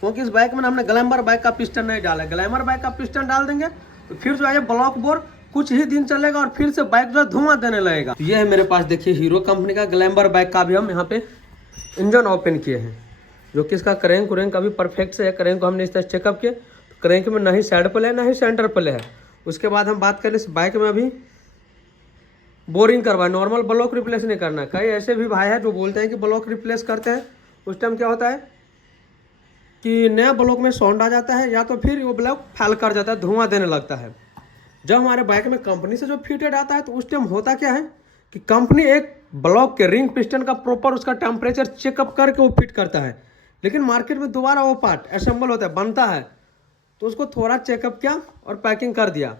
क्योंकि इस बाइक में हमने ग्लैमर बाइक का पिस्टन नहीं डाला है। ग्लैमर बाइक का पिस्टन डाल देंगे तो फिर जो है ये ब्लॉक बोर कुछ ही दिन चलेगा और फिर से बाइक जो है धुआं देने लगेगा। तो ये है मेरे पास, देखिए हीरो कंपनी का ग्लैमर बाइक का भी हम यहाँ पे इंजन ओपन किए हैं, जो कि इसका क्रैंक व्रैंक अभी परफेक्ट से है। क्रैंक को हमने इस तरह चेकअप किया, क्रैंक में ना ही साइड प्ले है ना ही सेंटर प्ले है। उसके बाद हम बात करें इस बाइक में अभी बोरिंग करवा, नॉर्मल ब्लॉक रिप्लेस नहीं करना। कई ऐसे भी भाई हैं जो बोलते हैं कि ब्लॉक रिप्लेस करते हैं, उस टाइम क्या होता है कि नया ब्लॉक में साउंड आ जाता है या तो फिर वो ब्लॉक फैल कर जाता है, धुआं देने लगता है। जब हमारे बाइक में कंपनी से जो फिटेड आता है तो उस टाइम होता क्या है कि कंपनी एक ब्लॉक के रिंग पिस्टन का प्रॉपर उसका टेम्परेचर चेकअप करके वो फिट करता है। लेकिन मार्केट में दोबारा वो पार्ट असेंबल होता है, बनता है, तो उसको थोड़ा चेकअप किया और पैकिंग कर दिया।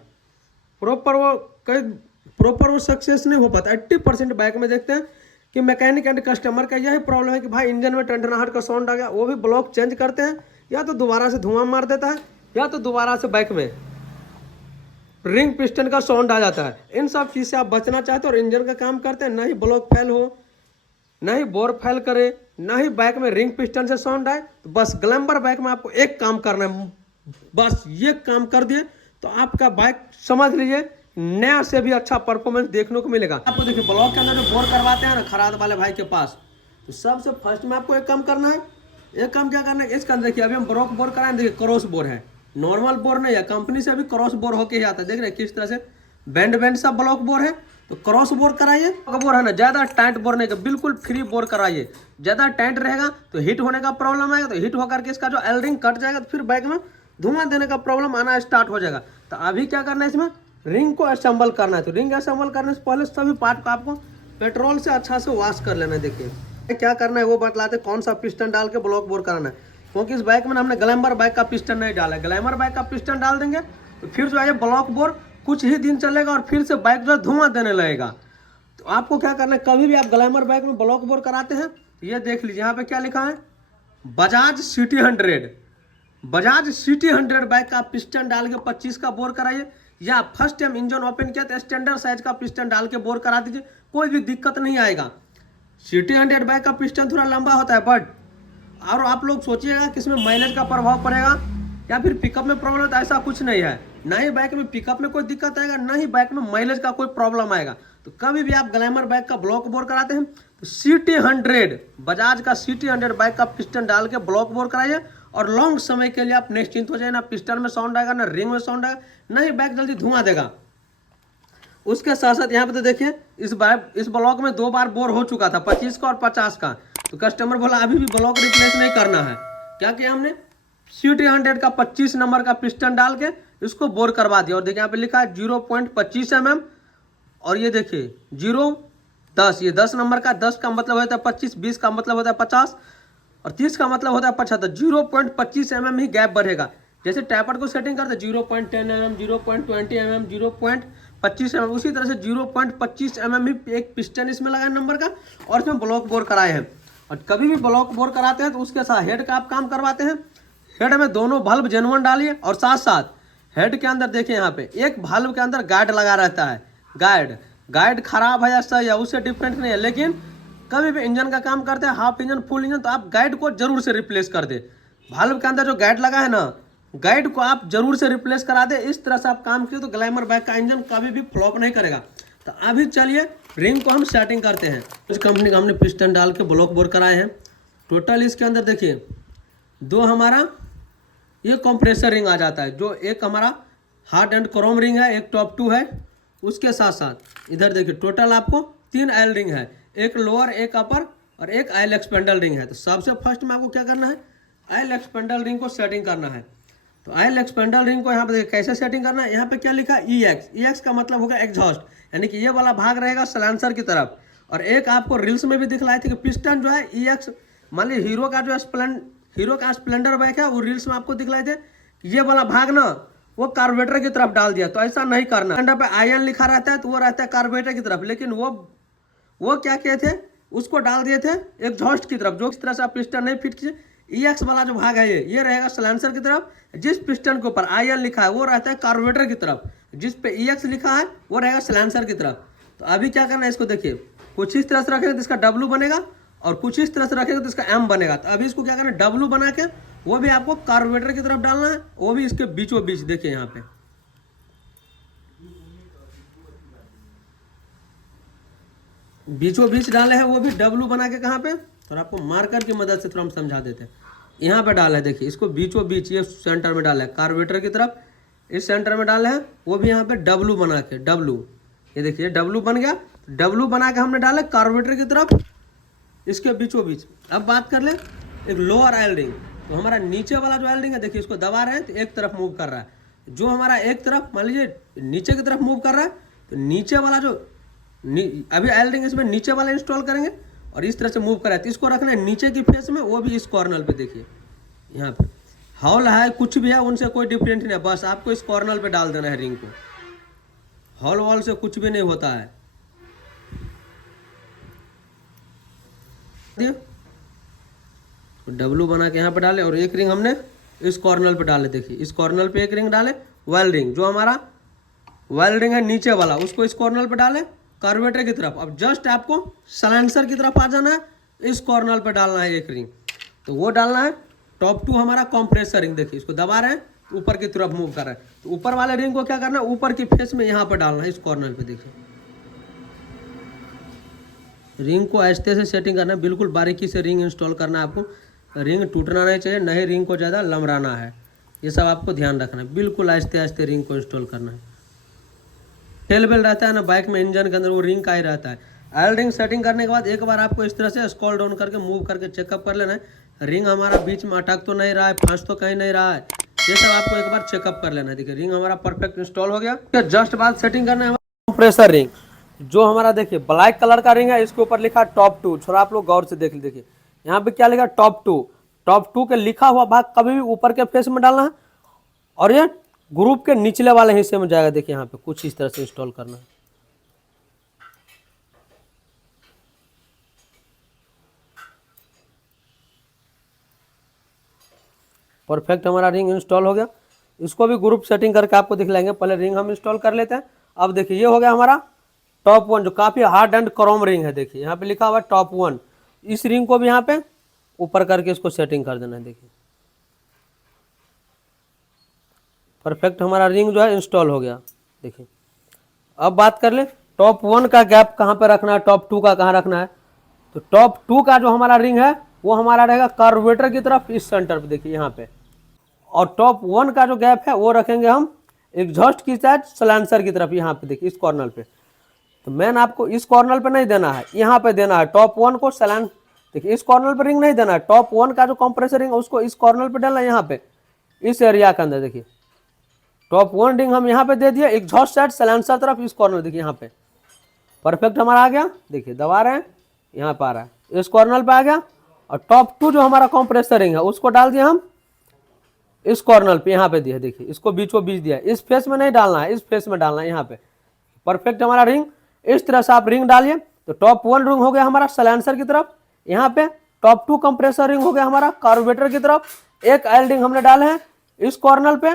प्रॉपर वो सक्सेस नहीं हो पाता। 80% बाइक में देखते हैं कि मैकेनिक एंड कस्टमर का यही प्रॉब्लम है कि भाई इंजन में टंटनाहट का साउंड आ गया, वो भी ब्लॉक चेंज करते हैं या तो दोबारा से धुआं मार देता है या तो दोबारा से बाइक में रिंग पिस्टन का साउंड आ जाता है। इन सब चीज़ से आप बचना चाहते हो और इंजन का काम करते हैं, ना ही ब्लॉक फेल हो, ना ही बोर फेल करे, ना ही बाइक में रिंग पिस्टन से साउंड आए, तो बस ग्लैमर बाइक में आपको एक काम करना है, बस ये काम कर दिए तो आपका बाइक समझ लीजिए नया से भी अच्छा परफॉर्मेंस देखने को मिलेगा। आपको देखिए ब्लॉक के अंदर जो बोर करवाते हैं ना खराद वाले भाई के पास, तो सबसे फर्स्ट में आपको एक काम करना है। एक काम क्या करना है, इसके अंदर देखिए अभी हम ब्लॉक बोर कराएं, देखिए क्रॉस बोर है, नॉर्मल बोर नहीं है, कंपनी से अभी क्रॉस बोर होके ही आता है। देख रहे हैं किस तरह से बैंड सब ब्लॉक बोर है, तो क्रॉस बोर कराइए। बोर है ना, ज्यादा टाइट बोर नहीं, बिल्कुल फ्री बोर कराइए। ज्यादा टाइट रहेगा तो हीट होने का प्रॉब्लम आएगा, तो हीट होकर के इसका जो एल रिंग कट जाएगा, तो फिर बाइक में धुआं देने का प्रॉब्लम आना स्टार्ट हो जाएगा। तो अभी क्या करना है, इसमें रिंग को असेंबल करना है। तो रिंग असेंबल करने से पहले सभी पार्ट को आपको पेट्रोल से अच्छा से वॉश कर लेना है। देखिए क्या करना है वो बतलाते, कौन सा पिस्टन डाल के ब्लॉक बोर कराना है। क्योंकि इस बाइक में हमने ग्लैमर बाइक का पिस्टन नहीं डाला है। ग्लैमर बाइक का पिस्टन डाल देंगे तो फिर जो है ब्लॉक बोर कुछ ही दिन चलेगा और फिर से बाइक जो है धुआं देने लगेगा। तो आपको क्या करना है, कभी भी आप ग्लैमर बाइक में ब्लॉक बोर कराते हैं, ये देख लीजिए यहाँ पे क्या लिखा है, Bajaj city 100। Bajaj city 100 bike का पिस्टन डाल के 25 का बोर कराइए, या फर्स्ट टाइम इंजन ओपन किया तो स्टैंडर्ड साइज का पिस्टन डाल के बोर करा दीजिए, कोई भी दिक्कत नहीं आएगा। सिटी 100 बाइक का पिस्टन थोड़ा लंबा होता है, बट और आप लोग सोचिएगा कि इसमें माइलेज का प्रभाव पड़ेगा या फिर पिकअप में प्रॉब्लम होता है, ऐसा कुछ नहीं है। ना ही बाइक में पिकअप में कोई दिक्कत आएगा, ना ही बाइक में माइलेज का कोई प्रॉब्लम आएगा। तो कभी भी आप ग्लैमर बाइक का ब्लॉक बोर कराते हैं तो सिटी 100 बजाज का सिटी 100 बाइक का पिस्टन डाल के ब्लॉक बोर कराइए, और लॉन्ग समय के लिए आप निश्चिंत हो जाए। ना पिस्टन में साउंड आएगा, ना रिंग में साउंड आएगा, ना ही बाइक जल्दी धुआं देगा। उसके साथ साथ यहाँ पे तो देखिए इस ब्लॉक में 2 बार बोर हो चुका था, 25 का और 50 का। तो कस्टमर बोला अभी भी ब्लॉक रिप्लेस नहीं करना है। क्या किया हमने, सिटी 100 का 25 नंबर का पिस्टन डाल के इसको बोर करवा दिया। और देखिए यहाँ पे लिखा है 0.25 mm, और ये देखिए 0.10, ये 10 नंबर का, 10 का मतलब होता है 25, 20 का मतलब होता है 50 और 30 का मतलब होता है 75। 0.25 mm ही गैप बढ़ेगा। जैसे टैपर को सेटिंग करते 0.10 mm, 0.20 mm, 0.25 mm, उसी तरह से 0.25 mm ही एक पिस्टन इसमें लगा है नंबर का, और इसमें ब्लॉक बोर कराए हैं। और कभी भी ब्लॉक बोर कराते हैं तो उसके साथ हेड का आप काम करवाते हैं। हेड में दोनों भाल्व जेनुइन डालिए, और साथ साथ हेड के अंदर देखिए यहाँ पे एक भाल्व के अंदर गाइड लगा रहता है। गाइड खराब है या सही है उससे डिफरेंट नहीं है, लेकिन कभी भी इंजन का काम करते हैं, हाफ इंजन फुल इंजन, तो आप गाइड को जरूर से रिप्लेस कर दे। भाल्व के अंदर जो गाइड लगा है ना, गाइड को आप जरूर से रिप्लेस करा दे। इस तरह से आप काम किए तो ग्लैमर बाइक का इंजन कभी भी फ्लॉप नहीं करेगा। तो अभी चलिए रिंग को हम सेटिंग करते हैं। इस कंपनी का हमने पिस्टन डाल के ब्लॉक बोर कराए हैं। टोटल इसके अंदर देखिए 2 हमारा ये कंप्रेसर रिंग आ जाता है, जो एक हमारा हार्ड एंड क्रोम रिंग है, एक टॉप 2 है। उसके साथ साथ इधर देखिए टोटल आपको 3 ऑयल रिंग है, एक लोअर, एक अपर और एक ऑयल एक्सपेंडल रिंग है। तो सबसे फर्स्ट में आपको क्या करना है, ऑयल एक्सपेंडल रिंग को सेटिंग करना है। तो ऑयल एक्सपेंडल रिंग को यहाँ पे कैसे सेटिंग करना है, यहाँ पे क्या लिखा है EX का मतलब होगा एग्जॉस्ट, यानी कि ये वाला भाग रहेगा सलेंसर की तरफ। और एक आपको रील्स में भी दिखलाए थे कि पिस्टन जो है EX, मान लीजिए हीरो का स्प्लेंडर बाइक है, वो रील्स में आपको दिखलाए थे कि ये वाला भाग ना वो कार्बोरेटर की तरफ डाल दिया। तो ऐसा नहीं करना। स्प्लेंडर पे IN लिखा रहता है तो वो रहता है कार्बोरेटर की तरफ, लेकिन वो क्या किए थे, उसको डाल दिए थे एग्जॉस्ट की तरफ। जो इस तरह से आप पिस्टन नहीं फिट कीजिए। EX वाला जो भाग है ये रहेगा सलेंसर की तरफ। जिस पिस्टन के ऊपर IN लिखा है वो रहता है कार्बोरेटर की तरफ, जिस पे EX लिखा है वो रहेगा सलेंसर की तरफ। तो अभी क्या करना है, इसको देखिए कुछ इस तरह से रखेंगे तो इसका W बनेगा, और कुछ इस तरह से रखेंगे तो इसका M बनेगा। तो अभी इसको क्या करना है, W बना के वो भी आपको कार्बोरेटर की तरफ डालना है, वो भी इसके बीचों बीच। देखिए यहाँ पे बीचों बीच डाले हैं, वो भी डब्लू बना के। कहाँ पे, और आपको मार्कर की मदद से थोड़ा हम समझा देते हैं। यहाँ पे डाला है, देखिए इसको बीचों बीच, ये सेंटर में डाला है कार्बोरेटर की तरफ, इस सेंटर में डाले हैं, वो भी यहाँ पे डब्लू बना के, डब्लू, ये देखिए डब्लू बन गया। डब्लू बना के हमने डाला कार्बोरेटर की तरफ, इसके बीचों बीच। अब बात कर ले एक लोअर ऑयल रिंग, तो हमारा नीचे वाला जो ऑयल रिंग है, देखिए इसको दबा रहे हैं तो एक तरफ मूव कर रहा है। जो हमारा एक तरफ मान लीजिए नीचे की तरफ मूव कर रहा है, तो नीचे वाला जो अभी ऑयल रिंग इसमें नीचे वाला इंस्टॉल करेंगे और इस तरह से मूव कर रहा है, तो इसको रखना है नीचे की फेस में, वो भी इस कॉर्नर पे। देखिए यहाँ पे हॉल है, कुछ भी है, उनसे कोई डिफरेंट नहीं है, बस आपको इस कॉर्नर पे डाल देना है रिंग को। हॉल वॉल से कुछ भी नहीं होता है। डब्लू बना के यहाँ पे डाले और एक रिंग हमने इस कॉर्नर पे डाले। देखिए इस कॉर्नर पे एक रिंग डाले, वेल रिंग, जो हमारा वेल रिंग है नीचे वाला, उसको इस कॉर्नर पे डाले कार्बोरेटर की तरफ। अब जस्ट आपको सलेंसर की तरफ आ जाना है, इस कॉर्नर पे डालना है एक रिंग, तो वो डालना है टॉप 2 हमारा कंप्रेसर रिंग। देखिए इसको दबा रहे हैं, ऊपर की तरफ मूव कर रहा है, तो ऊपर वाले रिंग को क्या करना है, ऊपर की फेस में यहाँ पर डालना है, इस कॉर्नर पे। देखिए रिंग को आहिस्ते से सेटिंग करना है, बिल्कुल बारीकी से रिंग इंस्टॉल करना है आपको। रिंग टूटना नहीं चाहिए, नहीं रिंग को ज़्यादा लमराना है, ये सब आपको ध्यान रखना है। बिल्कुल आहिस्ते आहिस्ते रिंग को इंस्टॉल करना है। टेल बेल रहता है ना बाइक में, इंजन के अंदर, वो रिंग का ही रहता है। ऑयल रिंग सेटिंग करने के बाद एक बार आपको इस तरह से स्क्रॉल डाउन करके मूव करके चेकअप कर लेना है, रिंग हमारा बीच में अटक तो नहीं रहा है, फांस तो कहीं नहीं रहा है, ये सब आपको एक बार चेकअप कर लेना है। देखिए रिंग हमारा परफेक्ट इंस्टॉल हो गया। जस्ट बाद सेटिंग करना है कंप्रेसर रिंग, जो हमारा देखिए ब्लैक कलर का रिंग है, इसके ऊपर लिखा टॉप 2। थोड़ा आप लोग गौर से देख लीजिए, यहाँ पे क्या लिखा टॉप 2। टॉप 2 के लिखा हुआ भाग कभी भी ऊपर के फेस में डालना है और ये ग्रुप के निचले वाले हिस्से में जाएगा। देखिए यहाँ पे कुछ इस तरह से इंस्टॉल करना है। परफेक्ट हमारा रिंग इंस्टॉल हो गया। इसको भी ग्रुप सेटिंग करके आपको दिखलाएंगे, पहले रिंग हम इंस्टॉल कर लेते हैं। अब देखिए ये हो गया हमारा टॉप 1, जो काफ़ी हार्ड एंड क्रोम रिंग है। देखिए यहाँ पे लिखा हुआ है टॉप 1, इस रिंग को भी यहाँ पे ऊपर करके इसको सेटिंग कर देना है। देखिए परफेक्ट हमारा रिंग जो है इंस्टॉल हो गया। देखिए अब बात कर ले टॉप 1 का गैप कहाँ पे रखना है, टॉप 2 का कहाँ रखना है। तो टॉप 2 का जो हमारा रिंग है वो हमारा रहेगा कार्बोरेटर की तरफ, इस सेंटर पे। देखिए यहाँ पे, और टॉप 1 का जो गैप है वो रखेंगे हम एग्जॉस्ट की साइड सलेंसर की तरफ, यहाँ पे। देखिए इस कॉर्नर पे, तो मैन आपको इस कॉर्नर पे नहीं देना है, यहाँ पे देना है टॉप 1 को सलेंस। देखिए इस कॉर्नर पे रिंग नहीं देना है, टॉप 1 का जो कंप्रेसर रिंग है उसको इस कॉर्नर पे डालना है, यहाँ पे इस एरिया के अंदर। देखिए टॉप 1 रिंग हम यहाँ पे दे दिए, एग्जॉस्ट साइड सलेंसर तरफ, इस कॉर्नर। देखिए यहाँ पे परफेक्ट हमारा आ गया। देखिए दबा रहे हैं, यहाँ पे आ रहा है, इस कॉर्नर पे आ गया। और टॉप 2 जो हमारा कंप्रेसर रिंग है उसको डाल दिया हम इस कॉर्नर पे, यहाँ पे दिया। देखिए इसको बीचों बीच दिया, इस फेस में नहीं डालना है, इस फेस में डालना है, यहाँ पे। परफेक्ट हमारा रिंग इस तरह से आप रिंग डालिए, तो टॉप 1 रिंग हो गया हमारा सलेंसर की तरफ, यहाँ पे टॉप 2 कंप्रेसर रिंग हो गया हमारा कार्बोरेटर की तरफ। एक ऑयल रिंग हमने डाले हैं इस कॉर्नर पे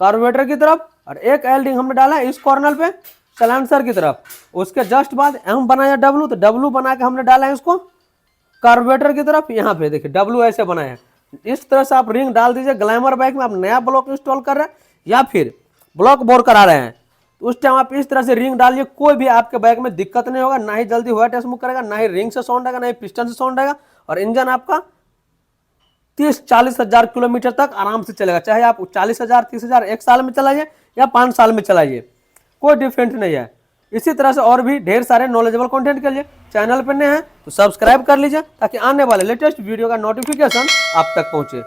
कार्बोरेटर की तरफ, और एक ऑयल रिंग हमने डाला है इस कॉर्नर पे सलेंसर की तरफ। उसके जस्ट बाद हम बनाया डब्लू, तो डब्लू बना के हमने डाला है इसको कार्बोरेटर की तरफ, यहाँ पे। देखिए डब्लू ऐसे बनाया है। इस तरह से आप रिंग डाल दीजिए। ग्लैमर बाइक में आप नया ब्लॉक इंस्टॉल कर रहे हैं या फिर ब्लॉक बोर करा रहे हैं, तो उस टाइम आप इस तरह से रिंग डालिए, कोई भी आपके बाइक में दिक्कत नहीं होगा, ना ही जल्दी व्हाइट स्मोक करेगा, ना ही रिंग से साउंड आएगा, ना ही पिस्टन से साउंड आएगा, और इंजन आपका 30-40 हज़ार किलोमीटर तक आराम से चलेगा। चाहे आप 40 हज़ार 30 हज़ार 1 साल में चलाइए या 5 साल में चलाइए, कोई डिफरेंट नहीं है। इसी तरह से और भी ढेर सारे नॉलेजेबल कंटेंट के लिए चैनल पर नए हैं तो सब्सक्राइब कर लीजिए, ताकि आने वाले लेटेस्ट वीडियो का नोटिफिकेशन आप तक पहुंचे।